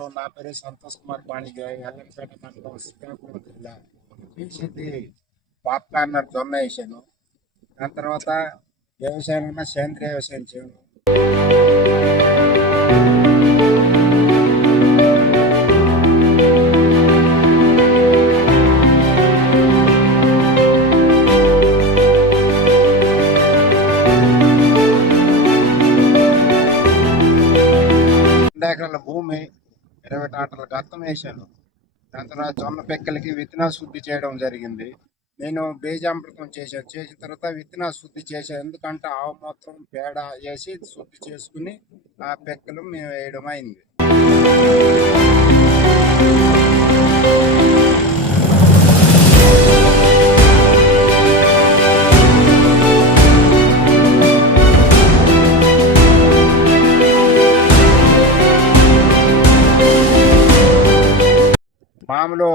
నమస్కారం. నా పేరు సంతోష్ కుమార్ పాణిగ్రాయ్, ఎల్లంపేట మండలం, శ్రీకాకుళం జిల్లా. చేసింది పాప్కార్నర్ జొన్న వేసాను. దాని తర్వాత వ్యవసాయం సేంద్రియ వ్యవసాయం చేయను. ఎకరాల భూమి 20 టాటర్ల గత్తం వేసాను. దాని తర్వాత జొన్న పెక్కలకి విత్తనాలు శుద్ధి చేయడం జరిగింది. నేను బీజామృతం చేసిన తర్వాత విత్తనాలు శుద్ధి చేశాను. ఎందుకంటే ఆవు మూత్రం పేడ వేసి శుద్ధి చేసుకుని ఆ పెక్కలు మేము వేయడం అయింది. మామూలు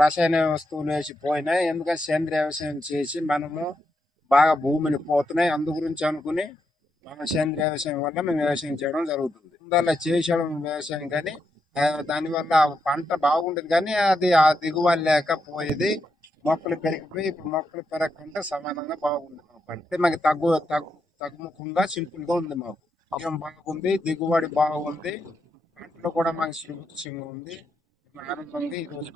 రసాయన వస్తువులు వేసి పోయినాయి. ఎందుకంటే సేంద్రియ వ్యవసాయం చేసి మనము బాగా భూమిని పోతున్నాయి. అందు గురించి అనుకుని మనం సేంద్రియ వ్యవసాయం వల్ల మేము వ్యవసాయం చేయడం జరుగుతుంది. అందువల్ల చేసేయడం వ్యవసాయం కానీ దానివల్ల పంట బాగుంటుంది, కానీ అది ఆ దిగుబడి లేకపోయేది. మొక్కలు పెరిగిపోయి ఇప్పుడు మొక్కలు పెరగకుండా సమానంగా బాగుంది. అంటే మాకు తగ్గుముఖంగా సింపుల్గా ఉంది. మాకు బాగుంది, దిగుబడి బాగుంది, పంటలో కూడా మాకు శ్రీభూతి ఉంది. ఆనందంగా ఈరోజు